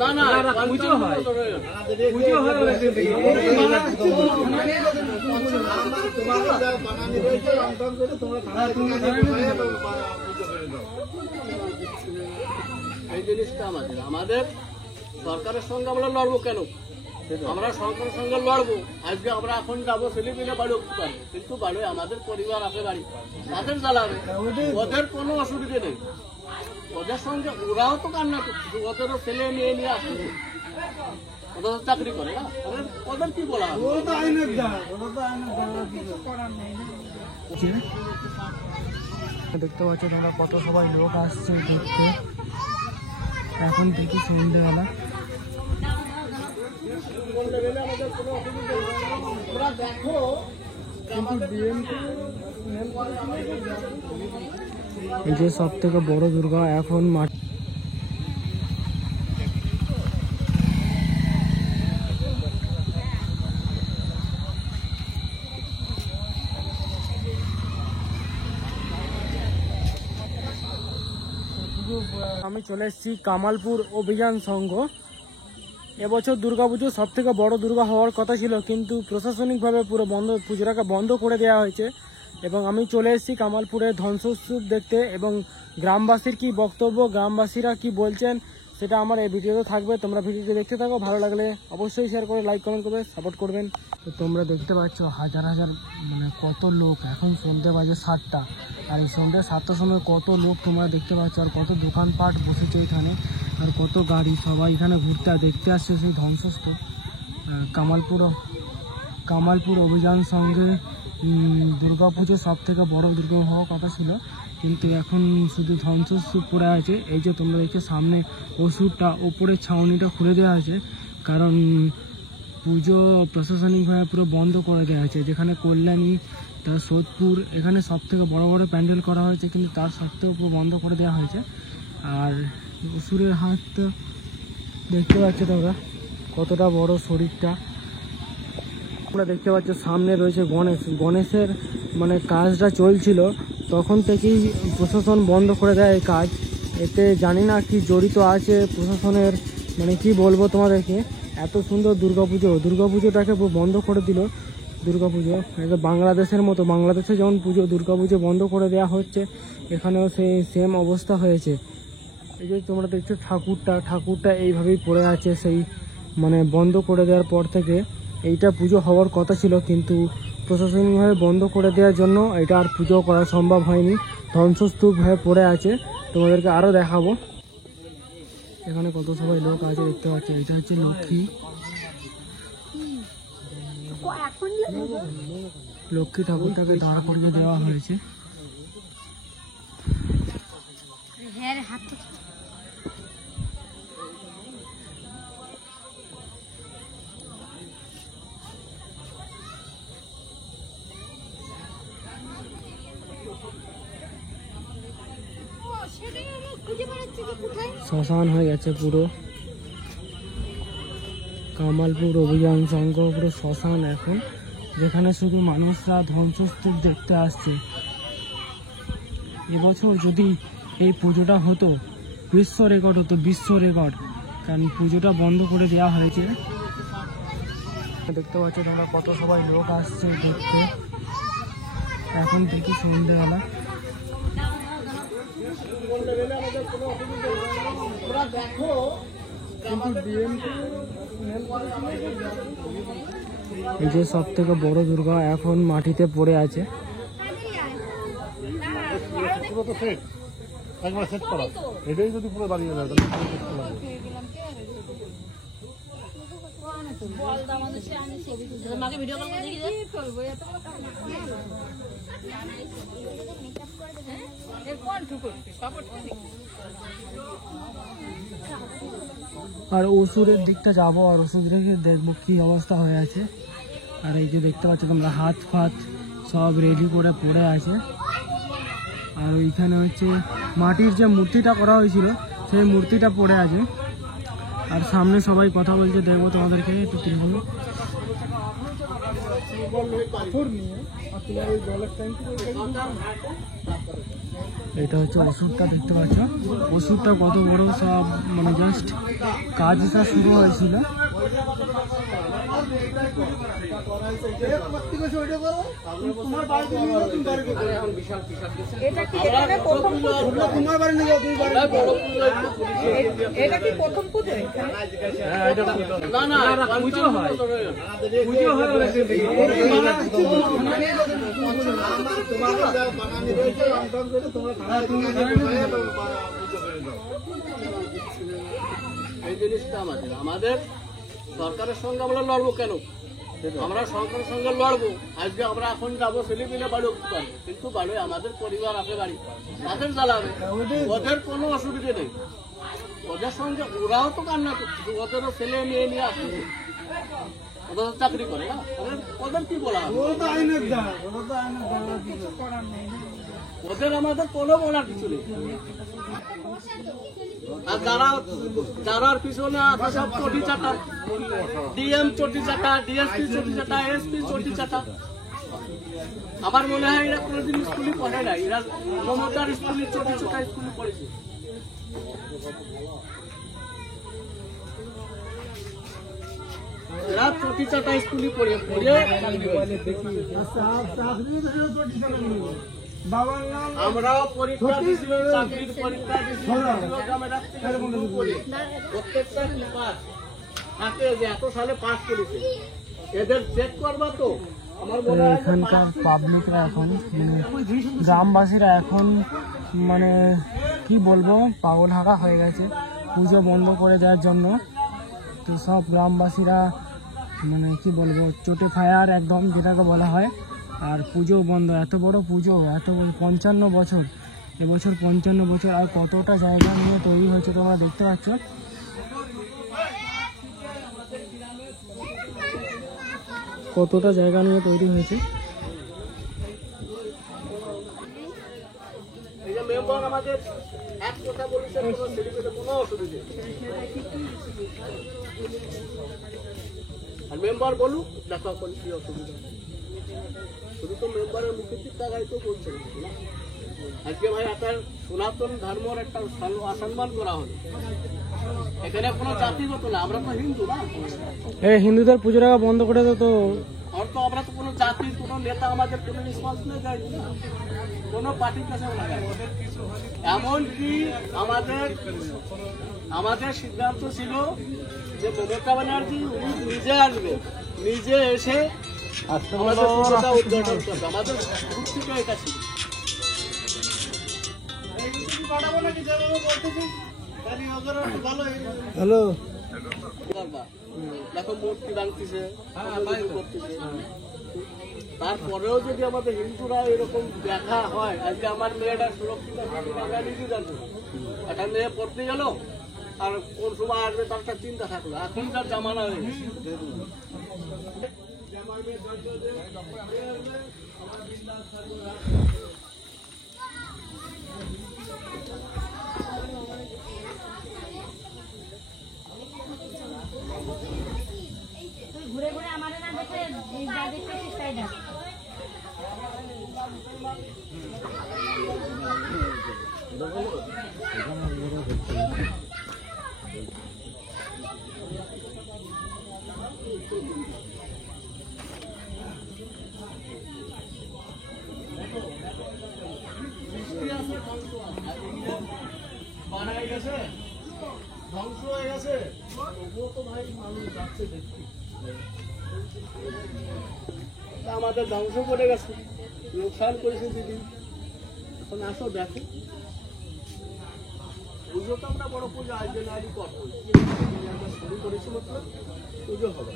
না না পুজো হয় এই জিনিসটা আমাদের সরকারের সঙ্গে আমরা লড়বো কেন? আমরা সরকারের সঙ্গে লড়বো। আজকে আমরা এখন যাবো ফিলিপিনে বাড়ি উঠতে পারবো, কিন্তু বাড়ি আমাদের পরিবার আছে, বাড়ি তাদের জ্বালাবে, ওদের কোনো অসুবিধে নেই। ওদের সঙ্গে ওরাও তো কান্না করছে, ওদেরও ছেলে মেয়ে নিয়ে আসছে, ওরা তো চাকরি করে না, ওদের কি বলা হবে? দেখতে পাচ্ছ তোমরা কত সবাই লোক আসছে ঘুরতে। এখন থেকে সন্ধ্যেবেলা এই যে সব থেকে বড় দুর্গা এখন মাঠ। আমি চলে এসেছি কামালপুর অভিযান সংঘ। এবছর দুর্গাপুজো সব থেকে বড় দুর্গা হওয়ার কথা ছিল, কিন্তু প্রশাসনিকভাবে পুরো বন্ধ, পুজোটাকে বন্ধ করে দেওয়া হয়েছে। এবং আমি চলে এসেছি কামালপুরে ধ্বংসস্তূপ দেখতে, এবং গ্রামবাসীর কি বক্তব্য, গ্রামবাসীরা কি বলছেন সেটা আমার এই ভিডিওতে থাকবে। তোমরা ভিডিওটি দেখতে থাকো, ভালো লাগলে অবশ্যই শেয়ার করে লাইক কমেন্ট করবে, সাপোর্ট করবেন। তো তোমরা দেখতে পাচ্ছ হাজার হাজার কত লোক। এখন সন্ধ্যে বাজে 7টা, আর এই সন্ধ্যে 7টার সময় কত লোক তোমরা দেখতে পাচ্ছ, আর কত দোকানপাট বসেছে এখানে, আর কত গাড়ি, সবাই এখানে ঘুরতে দেখতে আসছে সেই ধ্বংসস্তূপ। কামালপুর অভিযান সঙ্গে দুর্গাপুজো সব থেকে বড় দুর্গা হওয়ার কথা ছিল, কিন্তু এখন শুধু ধ্বংসস্তূপ পড়ে আছে। এই যে তোমরা দেখছো সামনে ওষুধটা, ওপরের ছাউনিটা খুলে দেওয়া আছে, কারণ পুজো প্রশাসনিকভাবে পুরো বন্ধ করে দেওয়া হয়েছে। যেখানে কল্যাণী, তার সোদপুর, এখানে সব থেকে বড় বড় প্যান্ডেল করা হয়েছে, কিন্তু তার সত্ত্বেও পুরো বন্ধ করে দেওয়া হয়েছে। আর অসুরের হাত দেখতে পাচ্ছ তোমরা কতটা বড় শরীরটা। তোমরা দেখতে পাচ্ছ সামনে রয়েছে গণেশের কাজটা চলছিল, তখন থেকেই প্রশাসন বন্ধ করে দেয় এই কাজ। এতে জানি না কি জড়িত আছে প্রশাসনের, কি বলবো তোমাদেরকে। এত সুন্দর দুর্গাপুজোটাকে বন্ধ করে দিল। দুর্গাপুজো বাংলাদেশের মতো, বাংলাদেশে যেমন দুর্গাপুজো বন্ধ করে দেওয়া হচ্ছে, এখানেও সেই সেম অবস্থা হয়েছে। এই যে তোমরা দেখছো ঠাকুরটা এইভাবেই পড়ে আছে। সেই বন্ধ করে দেওয়ার পর থেকে এইটা পুজো হওয়ার কথা ছিল, কিন্তু প্রশাসনিকভাবে বন্ধ করে দেওয়ার জন্য এটা আর পুজো করা সম্ভব হয়নি। ধ্বংসস্তূপ হয়ে পড়ে আছে। তোমাদেরকে আরও দেখাবো এখানে কত সবাই লোক আছে দেখতে পাচ্ছ। এটা হচ্ছে লক্ষ্মী ঠাকুরটাকে দাঁড় করিয়ে দেওয়া হয়েছে। শ্মশান হয়ে গেছে পুরো কামালপুর অভিযান সংঘ, পুরো শ্মশান এখন, যেখানে শুধু মানুষরা ধ্বংসস্তূপ দেখতে আসছে। এবছর যদি এই পুজোটা হতো, বিশ্ব রেকর্ড হতো, বিশ্ব রেকর্ড, কারণ পুজোটা বন্ধ করে দেওয়া হয়েছে। দেখতে পাচ্ছ তোমরা কত সবাই লোক আসছে দেখতে। এখন থেকে সন্ধ্যেবেলা এই যে সব থেকে বড় দুর্গা এখন মাটিতে পড়ে আছে। এটাই যদি পুরো দাঁড়িয়ে যায় আর ওষুধের দিকটা যাবো, আর ওষুধ রেখে দেখবো কি অবস্থা হয়ে আছে। আর এই যে দেখতে পাচ্ছ তোমরা হাত ফাত সব রেডি করে পড়ে আছে। আর ওইখানে হচ্ছে মাটির যে মূর্তিটা করা হয়েছিল সেই মূর্তিটা পড়ে আছে। আর সামনে সবাই কথা বলছে, দেখবো তোমাদেরকে একটু তুলব। পাথর নিয়ে এটা হচ্ছে ওষুধটা দেখতে পাচ্ছ, ওষুধটা কত বড় সব মানে জাস্ট কাজটা শুরু হয়েছিল। এটা কি এখানে প্রথম পুজো? এটা কি প্রথম পুজো এখানে? না না পুজো হয়, পুজো হয় এই জিনিসটা আমাদের সরকারের সঙ্গে আমরা লড়বো কেন? আমরা সরকারের সঙ্গে লড়বো, আজকে আমরা এখন যাবো ছেলেপিলে বাড়ি উঠতে পারবো, কিন্তু বাড়ি আমাদের পরিবার আছে, বাড়ি তাদের জ্বালাবে, ওদের কোনো অসুবিধা নেই, ওদের সঙ্গে ওরাও তো কান্না করছে, ওদেরও ছেলে মেয়ে নিয়ে আসছে, ওদের চাকরি করে না, ওদের কি বলা হবে? ওদের আমাদের কোনো বলার কিছু নেই। আর যারা পিছনে আছে সব চটি চাটা, ডিএম চটি চাটা, ডিএসপি চটি চাটা, এসপি চটি চাটা। আমার মনে হয় এরা কোনোদিন স্কুলে পড়ে নাই, এরা মমতার স্কুলে চটি চাটা স্কুলে পড়েছে। এরা চটি চাটা স্কুলে পড়ে আমরাও পরীক্ষা দিয়েছি, চাকরির পরীক্ষা দিয়েছি, প্রত্যেকটা পাস থাকে যে এত সালে পাস করেছে, এদের চেক করবা তো। আমার মনে হয় এখানকার পাবলিকরা এখন মানে গ্রামবাসীরা এখন মানে কি বলবো পাগল হাঁকা হয়ে গেছে পুজো বন্ধ করে দেওয়ার জন্য। তো সব গ্রামবাসীরা মানে কি বলবো চটি ফায়ার একদম যেটাকে বলা হয়, আর পুজো বন্ধ। এত বড় পুজো, এত 55 বছর, এবছর 55 বছর, আর কতটা জায়গা নিয়ে তৈরি হয়েছে তোমরা দেখতে পাচ্ছ। কতটা জায়গা নিয়ে তৈরি হয়েছে। এই যে মেম্বার আমাদের এক কথা বলেছে, কোনো ছেলেমেয়েদের কোনো অসুবিধা নেই। আর মেম্বার বলুক, দেখা করি কি অসুবিধা, শুধু তো মেম্বারের মুখের দিক টাকাই তো বলছে না। আজকে ভাই একটা সনাতন ধর্মের একটা অসম্মান করা হলো, এখানে কোনো জাতিগত না, আমরা তো হিন্দু না, হিন্দুদের পুজো টাকা বন্ধ করে দাও তো। আর তো আমরা তো কোনো জাতির কোনো নেতা আমাদের কোনো রেসপন্স নেই, দেয় না, কোনো পার্টির কাছে এমনকি আমাদের সিদ্ধান্ত ছিল যে মমতা ব্যানার্জি উনি নিজে আসবে, নিজে এসে আমাদের পুজোটা উদ্ঘাটন করবে, আমাদের গ্রুপ থেকে এটা ছিল। হ্যালো, দেখো মূর্তি ভাঙতেছে, করতেছে, তারপরেও যদি আমাদের হিন্দুরা এরকম দেখা হয়, আজকে আমার মেয়েটা সুরক্ষিত নিজে জানতো, একটা মেয়ে পড়তে গেল আর কোন সময় আসবে তার একটা চিন্তা থাকলো, এখন তার জামানা হয়ে গেছে। ঘুরে ঘুরে আমাদের না দেখে যা দেখতেছিস তাই দেখ। বানাই গেছে, ধ্বংস হয়ে গেছে, তবুও তো ভাই মানুষ যাচ্ছে দেখতে। আমাদের ধ্বংস করে গেছে, লোকসান করেছে দিদি, এখন আসো দেখো। পুজো তো আমরা বড় পুজো আয়োজন আরই করবো, আমরা শুরু করেছি মাত্র, পুজো হবে।